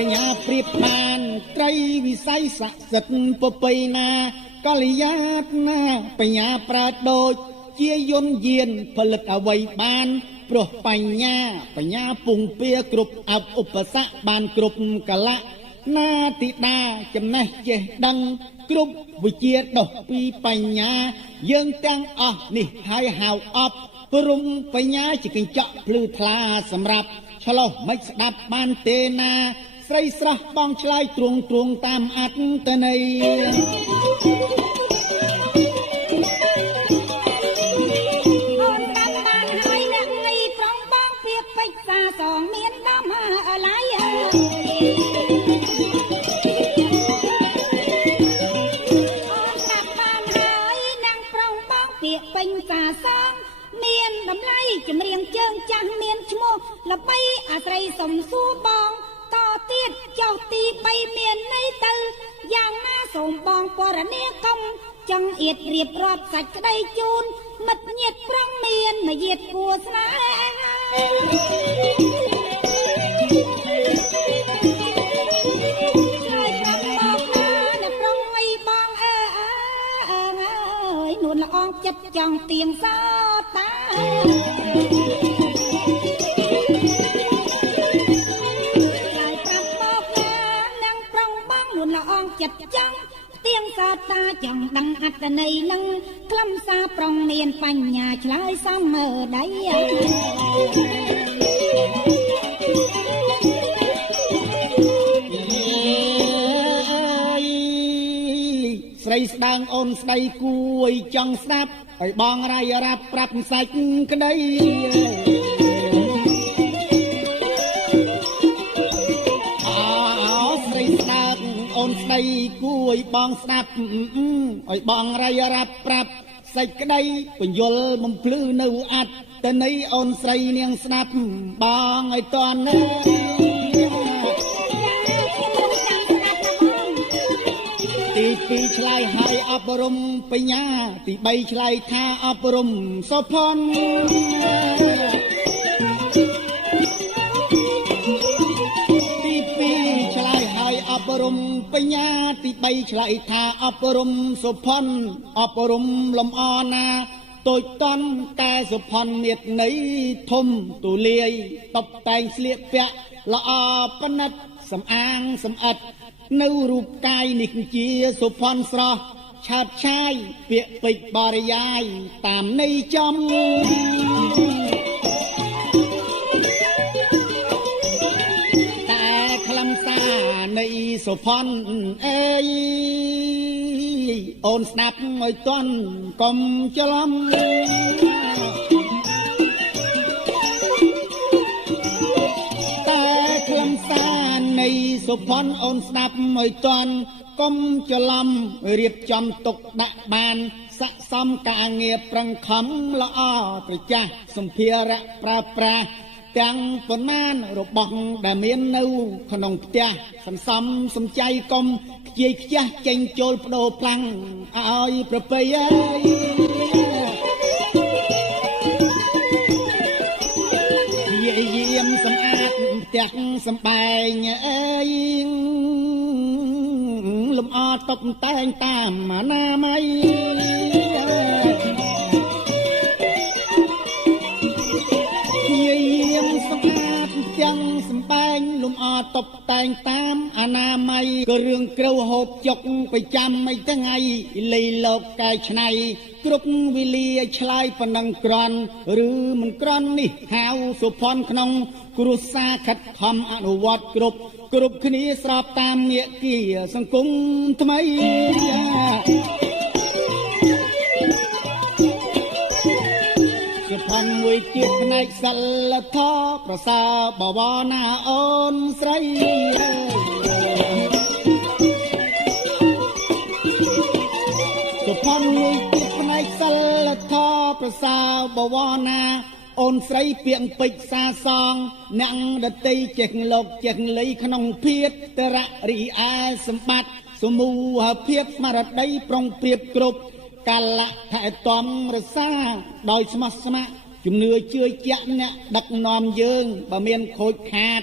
បញ្ហាប្រៀបបានត្រីវិស័យស័ក្តិសិទ្ធិប្រពៃណាកល្យាតណាបញ្ញាប្រើដូចជាយន្តយានផលិតអ្វីបានព្រោះបញ្ញាពងពៀគ្រប់អបឧបសគ្គបានគ្រប់កលៈណាទីតាចំណេះចេះដឹងគ្រប់វិជាដោះពីបញ្ញាយើងទាំងអស់នេះហើយហៅអបព្រមបញ្ញាជាកញ្ចក់ភ្លឺថ្លាសម្រាប់ឆ្លោះមិនស្ដាប់បានទេណាស្រីស្រស់បងឆ្លើយទ្រង់តាមអត្តន័យសងមានដំអឡៃអូនស្ដាប់បានហើយនឹងប្រុងបងពាក្យពេញសាសងមានតម្លៃចម្រៀងជើងចាស់មានឈ្មោះល្បីអាស្រ័យសំសួរបងតទៀតចុះទី3មានន័យទៅយ៉ាងណាសូមបងពរនាកុំចង់អៀតរៀបរាប់សាច់ក្តីជូនមិត្តញាតិប្រុងមានមកយាតគួស្នេហាឆ្លើយប្រាប់មកណាអ្នកប្រុងអីបងអើយនួនល្អងចិត្តចង់ទៀងសោតាឆ្លើយប្រាប់មកណាអ្នកប្រុងបងនួនល្អងចិត្តចង់ទៀងសោតាចង់ដឹងអត្តន័យនឹងខ្លឹមសារប្រុងមានបញ្ញាឆ្លើយសំមើដៃស្រីស្ដាងអូនស្ដីគួយចង់ស្ដាប់ឲ្យបងរាយរាប់ប្រាប់សាច់ក្ដីស្រីស្ដាងអូនស្ដីគួយបងស្ដាប់ឲ្យបងរាយរាប់ប្រាប់សាច់ក្ដីបញ្យលបំភ្លឺនៅអត្តន័យអូនស្រីនាងស្ដាប់បងឲ្យតន់ណាទី2ឆ្លើយឲ្យអប់រំបញ្ញាទី3ឆ្លើយថាអប់រំសុផាន់ទី2ឆ្លើយឲ្យអប់រំបញ្ញាទី3ឆ្លើយថាអប់រំសុផាន់អប់រំលំអណាតូចតន់តែសុផាន់មេត្ន័យធំទូលាយតបតែងស្លៀកពាក់ល្អប៉និតសំអាងសំអិតនៅរូបកាយនេះជាសុផាន់ស្រស់ឆើតឆាយពាក្យពេចបរិយាយតាមន័យចំតែខ្លឹមសារនៃសុផាន់អើយអូនស្ដាប់ឲ្យតន់កុំច្រឡំតែខ្លឹមសារនៃសុផាន់អូនស្ដាប់ឲ្យតន់កុំច្រឡំរៀបចំទុកដាក់បានស័ក្តិសមការងារប្រឹងខំល្អត្រចះសម្ភារៈប្រើប្រាស់ទាំងប៉ុន្មានរបស់ដែលមាននៅក្នុងផ្ទះសន្សំសំចៃកុំខ្ជិលខ្ជះចេញចូលបដូរផ្លាំងឲ្យប្រពៃអើយយាមសម្អាតផ្ទះសម្បែងអើយលំអតុបតែងតាមអនាម័យយាមសម្អាតទាំងសម្បែងលំអតុបតែងតាមអនាម័យក៏រឿងក្រៅហូបចុកប្រចាំអីថ្ងៃលៃលោកកែច្នៃគ្រប់វេលាឆ្លើយប៉ុណ្ណឹងក្រាន់ឬមិនក្រាន់នេះហៅសុផាន់ក្នុងគ្រួសារខិតខំអនុវត្តគ្រប់គ្នាស្របតាមមាគ៌ាសង្គមថ្មីសុផាន់មួយទៀតផ្នែកសិលធម៌ប្រសើរបវរណាអូនស្រីសុផាន់មួយទៀតផ្នែកសិលធម៌ប្រសើរបវរណាអូនស្រីពាក្យពេចសាសងអ្នកដតីចេះលោកចេះលៃក្នុងភាពតររីឯសម្បត្តិសមូហភាពស្មារតីប្រុងប្រៀបគ្រប់កាលៈថែទាំរសាដោយស្មោះស្ម័គ្រជំនឿជឿជាក់អ្នកដឹកនាំយើងបើមានខូចខាត